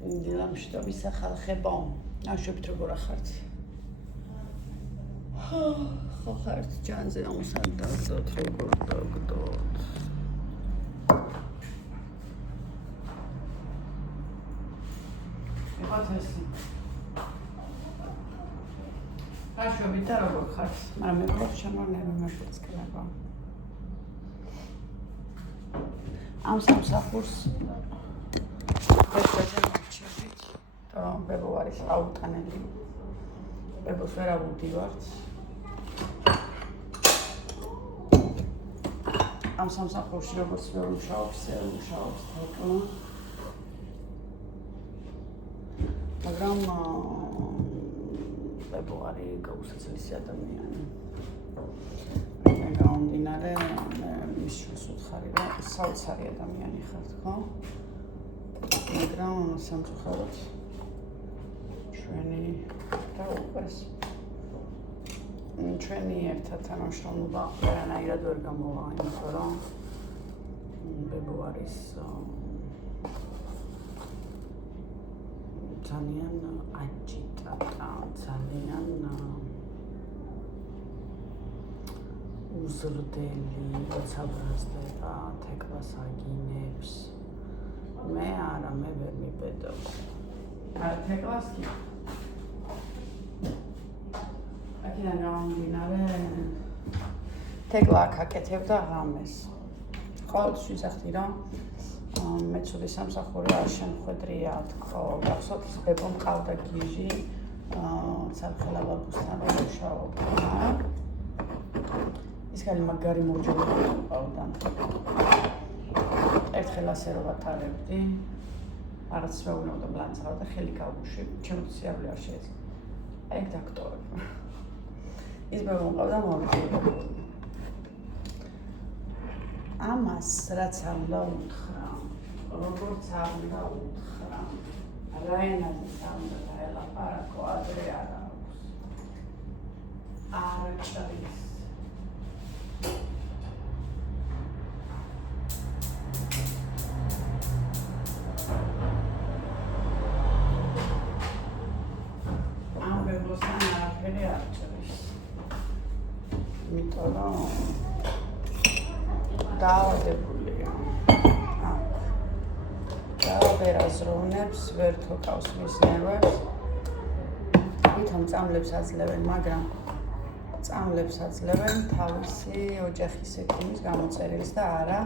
დილამშვიდობის ახალხებო. ნაშვებით როგორ ახართ? ხო ხართ ჯანზე ამოსანდავდოთ როგორ დაგდოთ. ეხათესი. ნაშვებით და როგორ ხართ? მაგრამ მე ვარ შემონები მეფიცკრება. ამ სამსახურს ვეცდებით და ბებო არის აუტანელი. ბებოს ვერ ავუდივართ. ამ სამსახურში როგორც ვერ მუშაობს თეკლა. მაგრამ ბებო არის გაუსაცილისი ადამიანი. გამომდინარე მის შვილს უთხარი რომ საოცარი ადამიანი ხართ, ხო? მაგრამ სამწუხაროდ ჩვენი დაუყვეს. ჩვენი ერთად თანამშრომლობა ვერანაირად ვერ გამოვა, იმიტომ რომ ბებო არის ძალიან აჯიტატა, ძალიან უზრდელი, როცა ბრაზდება, თეკლას აგინებს. მე არა, მე ვერ მიბედავ. თეკლას კი. აქედან გამომდინარე, თეკლა აქ აკეთებდა ღამეს. ყოველთვის ვიზახდი, რომ მეცუდი სამსახური არ შემხვედრია, თქო, გახსოვთ ის ბებო მყავდა გიჟი, ცალხელა ბაბუსთან მუშაობდა. ის ხალი მაგარი მორჯოლები ყავდა. ერთხელ ასე რომ ვატარებდი, რაღაც მეუბნებოდა ბლანცრავდა და ხელი გავუშვი, ჩემთვის სიარული არ შეეძლო. აი ეგ დაქტორები. ის ბებო მყავდა მორჯოლები. ამას რაც არ უნდა უთხრა, როგორც არ უნდა უთხრა, რაენაზეც არ უნდა დაელაპარაკო, ადრე არ აქვს. არ ჭრის. იმიტომ რომ დაავადებულია. დააბერაზროვნებს, ვერ თოკავს მისნევებს. ვითომ წამლებს აძლევენ, მაგრამ წამლებს აძლევენ თავისი ოჯახის ექიმის გამოწერილს და არა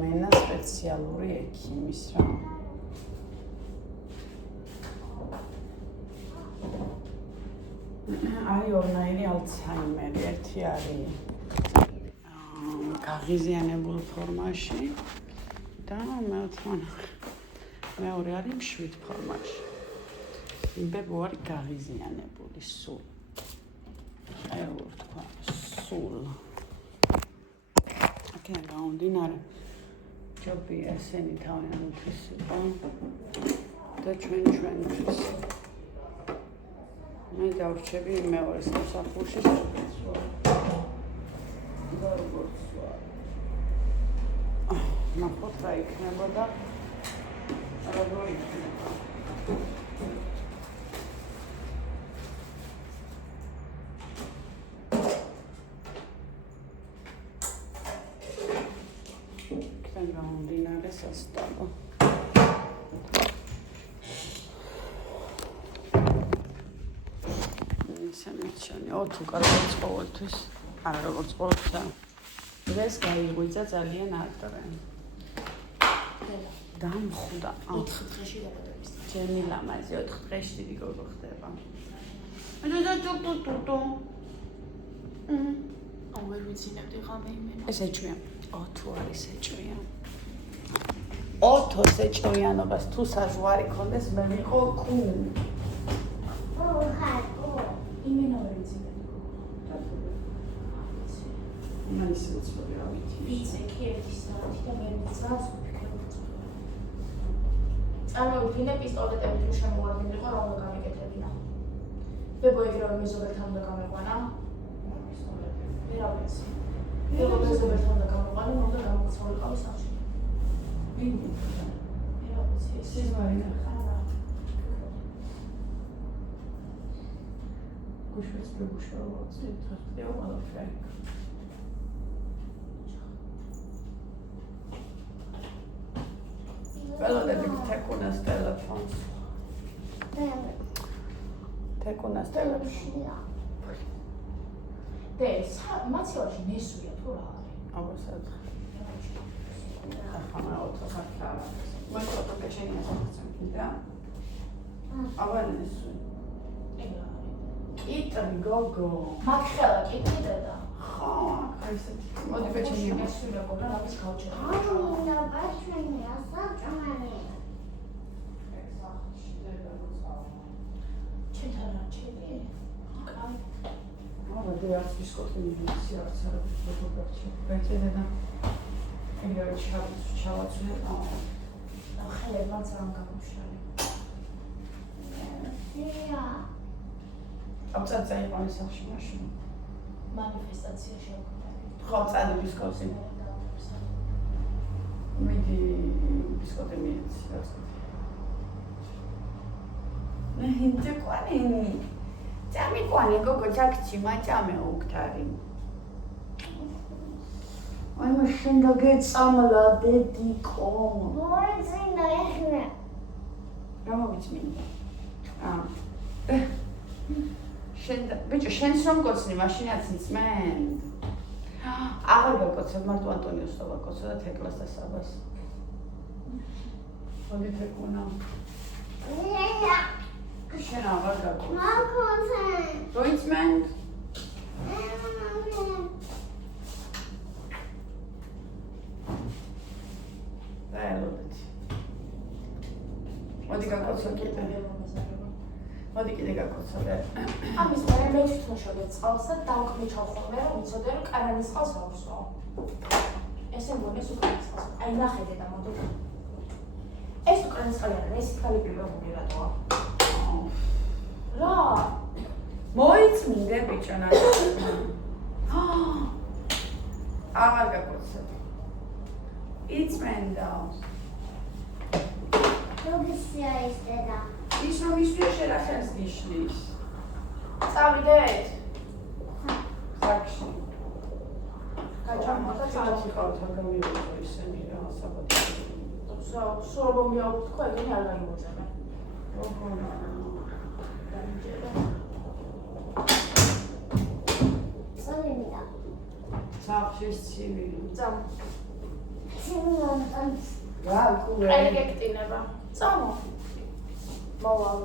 მენა სპეციალური ექიმის რა. არის ორნაირი ალცჰაიმერი, ერთი არის გაღიზიანებულ ფორმაში და მეორე არის მშვიდ ფორმაში. ბებო არის გაღიზიანებული სულ. აი როგორ თქვა, სულ. აქედან გამომდინარე, ჯობია ესენი თავიანთის იყო და ჩვენთვის. მე დავრჩები მეორე სამსახურში სპეციალურად. და როგორც ვარ. ნახოთ რა იქნება და როგორ იქნება. იქიდან გამომდინარე სასტაბო. შემეჩანი, ოთუ კარგად ყოველთვის, არა როგორც ყოველთვის. დღეს გაიღვიძა ძალიან ადრე. დამხვდა. 4 დღეში დაბადების. ჩემი ლამაზი 4 დღეში დიდი გოგო ხდება. აუ ვერ ვიცინებდი ღამე იმენა. ეს ეჭვია. ოთუ არის ეჭვია. ოთოს ეჭვიანობას თუ საზღვარი ქონდეს მე ვიყო კუ. იმენა ვერ ვიცინებდი. მაინც უცნობი რა ვიცი. ვიცი კი ერთი საათი და მე ვიცავს ვფიქრობ. წარმოვიდგინე პისტოლეტები თუ შემოვარდინიყო რა უნდა გამეკეთებინა. ბებო ეგრევე მეზობელთან უნდა გამეყვანა. მე რა ვიცი. ბებო მეზობელთან უნდა გამეყვანა, უნდა გამოცვალიყავი სახში. მე რა ვიცი ეს. სიზმარი ნახა. გუშინს ბებუშავა წითელი ყველაფერი. Peloteti Tekunas telefons. Tekunas telefons. Des, მაცივაში ნესვია თუ რა არის? Ausad. Ახლა ოთხახლა. მოიწვა კეჩენია სახცემ და. აბა ნესვი. იტრი გოგო. მაგ ხელა კითხიდა და. ხო, ესეთი. მოდი კეჩენია ნესვი მეგობრა, ამის გავჩერდა. და ბაშენია საჭმელი. ჩემთან არ ჩემი? კაი. აბა დიახ, ბისკოტი მივიცი არც არ გოგობრჩი. ბეჭედა და ეგრევე ჩავაცვლე. ხელებმაც არ გამოვშალე. აბცაც იყო ის სახში მაშინ. მანიფესტაცია შევქნა. ხო, წადი ბისკოტი. მიდი ბისკოტი მივიცი რაც. მე ჰინდე ყვანინი. Ți-am icoane, gogo, ce-acți, mai ce-am eu, Octari? Ai, mă, și-ndă ghețam la dedicom. Mulțumim, eșne. Ia mă uiți mine. Și-ndă, băi, și-ndă som coțni, mașini ați înțment. Ahar bă coță, Martu Antoniu stova coță, da tecla asta sabas. Unde trecuna? Șena, varga coță. Appointment. Da, e lupt. Moდი გაკოცო კიდე. მოდი კიდე გაკოცო. ამის მერე მე თვითონ შევეწყალს და დავკმიჩავ ხოლმე რომ ვიცოდე რომ კანანის წყალს არ ვსვავ. ესე მგონეს უკრაინის წყალს. აი ნახე დედა მოდი. ეს უკრაინის წყალი არა, ეს კალიბრი რატოა? რა? მოიწმინდე ბიჭონა. აღარ გაკოცო. იწმენდა. Როგორია ეს დედა? ის რომ ისვია შერახებს ნიშნის. წავიდეთ. საქმე. გაჭამოთ და წავიდეთ ხალხთან გამივიდო ისინი რა საბათი. სულ რომ მიაუთ თქვა ეგენი არ გაიმოწმე. ოღონდ. გამიჯერა. წავიდა. საფშეს ცივი. წამ. ციმონთან. რა კურე. აი გეკტინება. წამო. მოვალ.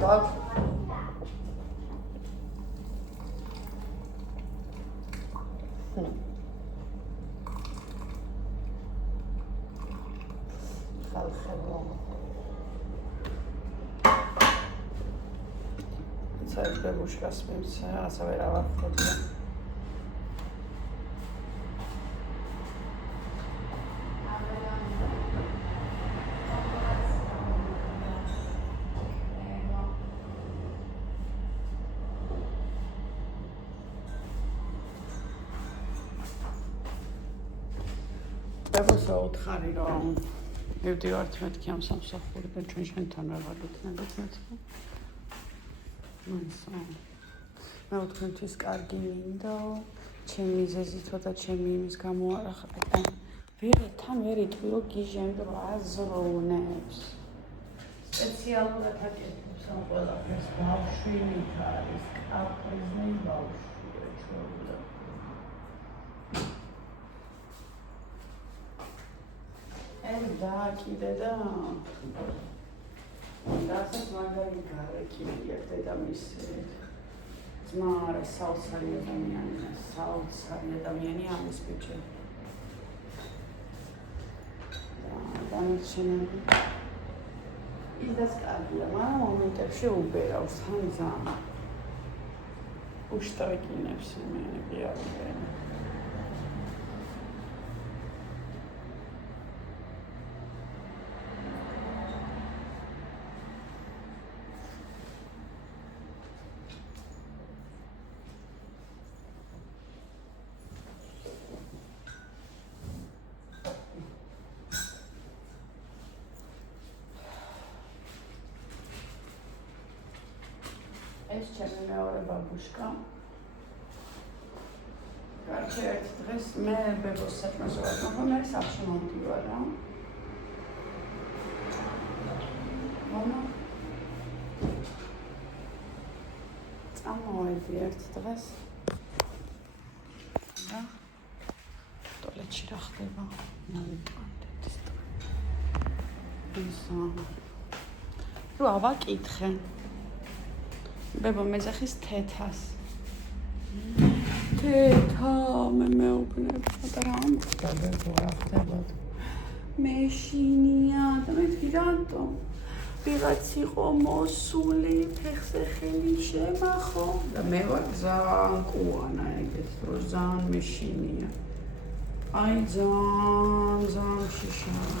გაკ. ხალხო. ცალ ბებუშკას მივცა, რაღაცა ვერ ავახდები. Ებოსა უთხარი რომ მივდივართ მეთქი ამ სამსახურიდან ჩვენ შენთან აღარ ვიქნებით მეთქი. მაინც მე თქვენთვის კარგი მინდო, ჩემი მიზეზი ცოტა ჩემი იმის გამოარახე და თან ვერ იტყვი რომ გიჟემდ აზროვნებს. სპეციალურად აკეთებს ამ ყველაფერს ბავშვი მით არის, კაპრიზნი ბავშვია ჩვეულა. და კიდე და დასაც მაგარი გარეკი აქ დედამისი ძმა არა საოცარი ადამიანი ამის ბიჭი დანარჩენები ისდაც კარგია მაგრამ მომენტებში უბერავს თან ზამ უშტრიკინებს იმენები არიან ეს ჩემი მეორე ბაბუშკა. კარგი, ერთ დღეს მე ბებოს საჭმელს ვაკეთებ, მე სახლში მომდივარ რა. მამა წამოვედი ერთ დღეს. და ტუალეტში რა ხდება? მოვიწყანდეთ ეს დღე. ისო. რო ავაკითხე. ბებო მეძახის თეთას. თეთა მე მეუბნებ და რა ამხდა ბებო რა ხდება? მეშინია და მეთქი რატომ? ვიღაც იყო მოსული, ფეხზე ხელი შემახო და მე ვარ ძალიან კუანა ეგეც დროს ძალიან მეშინია. აი ძალიან შიშაა.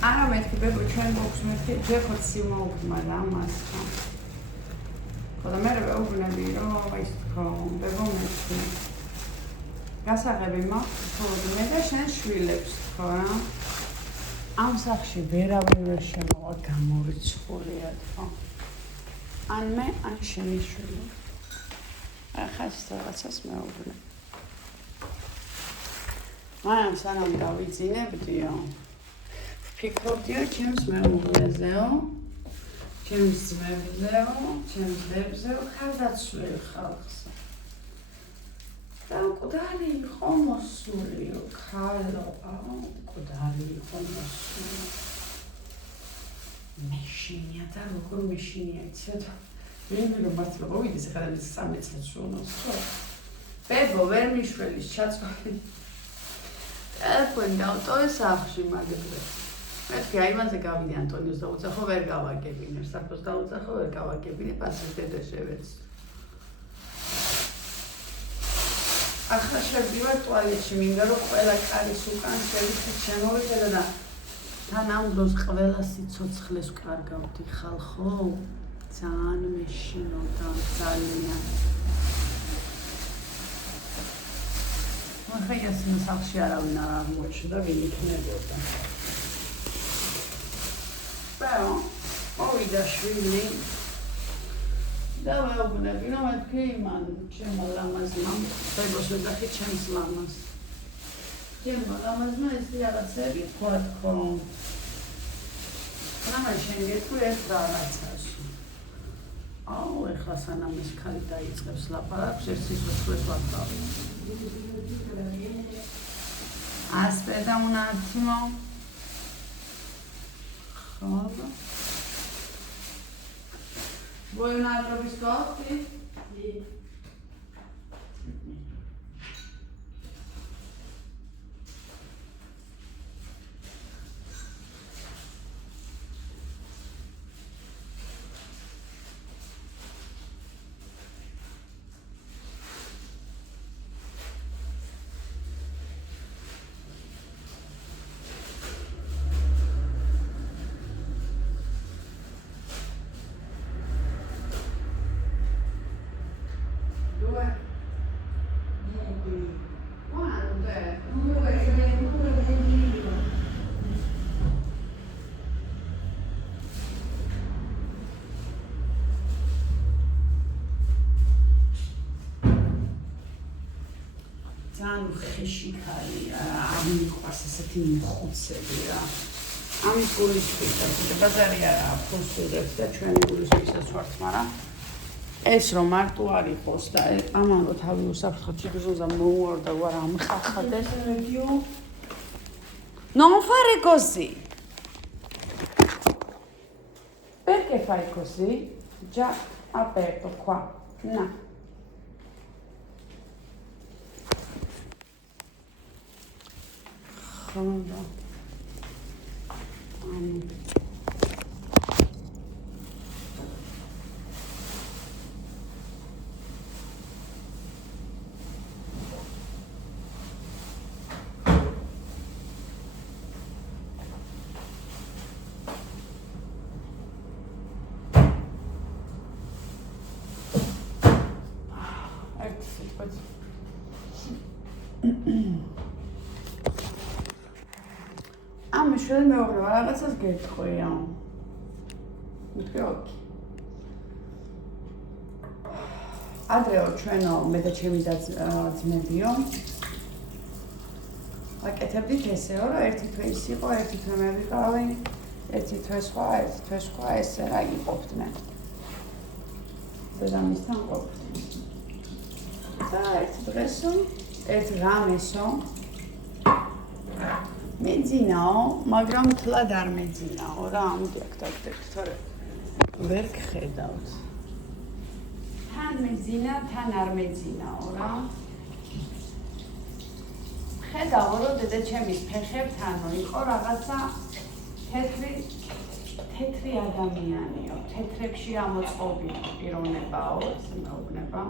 არა მეთქი ბებო ჩვენ გვაქვს მეთქი ჯერ ხო სიმოუქმა რა მასთან. ხოდა მე ვეუბნები რომ ის თქო ბებო მეთქი გასაღები მაქვს ხოლმე მე და შენ შვილებს თქო რა. ამ სახლში ვერავინ ვერ შემოვა გამორიცხულია თქო. ან მე ან შენი შვილი. ახლა ეს რაღაცას მეუბნებ. მაგრამ სანამ დავიძინებდიო ფიქრობდიო ჩემს მეუღლეზეო, ჩემს ძმებზეო, ჩემს დებზეო, ხარდაცვლილ ხალხსა. და მკვდარი იყო მოსულიო, ქალო, მკვდარი იყო მოსული. მეშინია და როგორ მეშინია, იცით? ვინმე რომ მართლა მოვიდეს, ახლა და 13 წელს უნოს, ხო? ბებო, ვერ მიშველის ჩაწვალი. ტელეფონი დავტოვე სახლში მაგდრე. მეთქი აი მანზე გავიდე ანტონიოს დაუძახო ვერ გავაგებინე საფოს დაუძახო ვერ გავაგებინე პასის დედა შევეც ახლა შევდივარ ტუალეტში მინდა რომ ყველა კარის უკან შევიცე შემოვიდე და თან ამ დროს ყველა სიცოცხლეს ვკარგავდი ხალხო ძალიან მეშინოდა ძალიან ახლა ეს სახლში არავინ არ აღმოჩნდა ვინ იქნებოდა Però, მოვიდა შვილი და ვეუბნები, რომ მეთქი იმან, ჩემო ლამაზმა, ბებოს ვეძახი ჩემს ლამაზს. ჩემო ლამაზმა ეს რაღაცები თქვა თქო. მაგრამ შენ გეტყვი ეს რაღაცაში. აუ, ეხლა სანამ ეს ქალი დაიწყებს ლაპარაკს, ეს სიცოცხლეს ვაკრავი. Aspetta un attimo. Vuoi un altro biscotti? Sì. ძალიან ხეში ხალია, არ მიყვარს ესეთი მოხუცები რა. ამის გულისხმობ და ბაზარი არა ფოსტურებს და ჩვენი გულისხმობაც ვართ, მაგრამ ეს რომ მარტო არ იყოს და ამან რო თავი უსაფრთხო ჩიგზონზა მოუვარდა ვარ ამხახადეს. Non fare così. Perché fai così? Già aperto qua. No. Hold ამ შენ მეუბნება რაღაცას გეტყვია. მეთქე ოკი. ადრეო ჩვენო მე და ჩემი ძმებიო აკეთებდით ესეო, რომ ერთი თვე ის იყო, ერთი თვე მე ვიყავი, ერთი თვე სხვა, ესე რა იყოფდნენ. დედამისთან ყოფდნენ. და ერთი დღესო, ერთ ღამესო მეძინაო, მაგრამ თლად არ მეძინაო რა, ამოდი აქ დაგდექ, თორე ვერ გხედავთ. თან მეძინა, თან არ მეძინაო რა. ხედავ რომ დედაჩემის ფეხებთანო იყო რაღაცა თეთრი ადამიანიო, თეთრებში ამოწყობილი პიროვნებაო, ესე მეუბნება.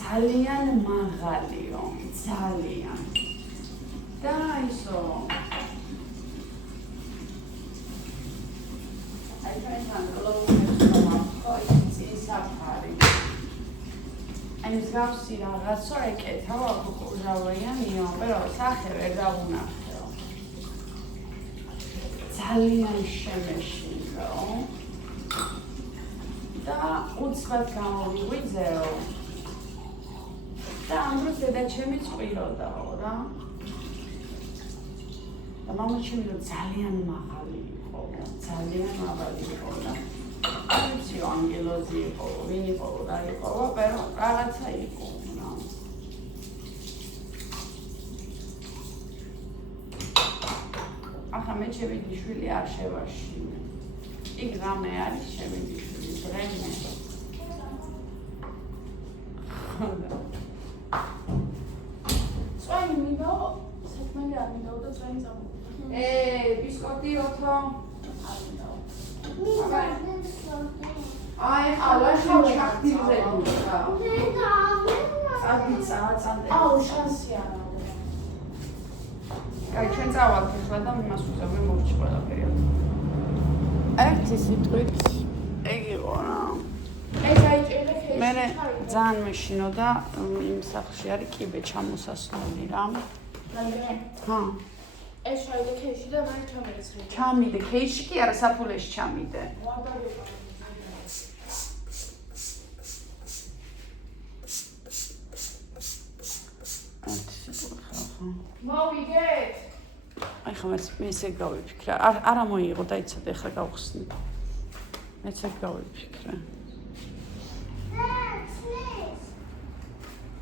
ძალიან მაღალიო, ძალიან. და ისო აი ჩვენთან გლოუბებს რომ ახო ის საფარი. აი მსგავსი რაღაცა ეკეთავ აქ უზავიანიო, però სახე ვერ დავუნახეო. ძალიან შემეშინდაო. და უცბად გამოვიღვიძეო. და ამ დროს დედაჩემი წყვილოდაო რა. და მამაჩემი რომ ძალიან მაღალი იყო, ძალიან მაღალი იყო და ვიცი ანგელოზი იყო, ვინ იყო, რა იყო, pero რაღაცა იყო რა. ახლა მე ჩემი შვილი არ შევაშინე. იქ რამე არის ჩემი შვილი, დრენე. წვენი მინდო, საქმე არ მინდო და წვენი წამო. ბისკოტი ოთო. არ მინდო. აი, ახლა შახტილზე გუხა. დედა, წადიწა. აუ, შანსი არ აქვს. კაი, ჩვენ წავალთ ახლა და იმას უზავე მოვჭი ყველაფერი. ერთი სიტყვით ეგ იყო რა. ეს აიჭირე ხეში. მე ძალიან მეშინო და იმ სახლში არის კიბე ჩამოსასვლელი რა. რაიმე? ჰა, ეს შევიდე ქეში და მე ჩამერეცრე. ჩამიდე ქეიში კი არა, საფულეში ჩამიდე. მოვიგეთ. აი ხომ მე ესე გავიფიქრე. არა მოიღო, დაიცადე ახლა გავხსნი. მეც ეგ გავიფიქრე.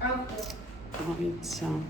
აუქო. აიცა.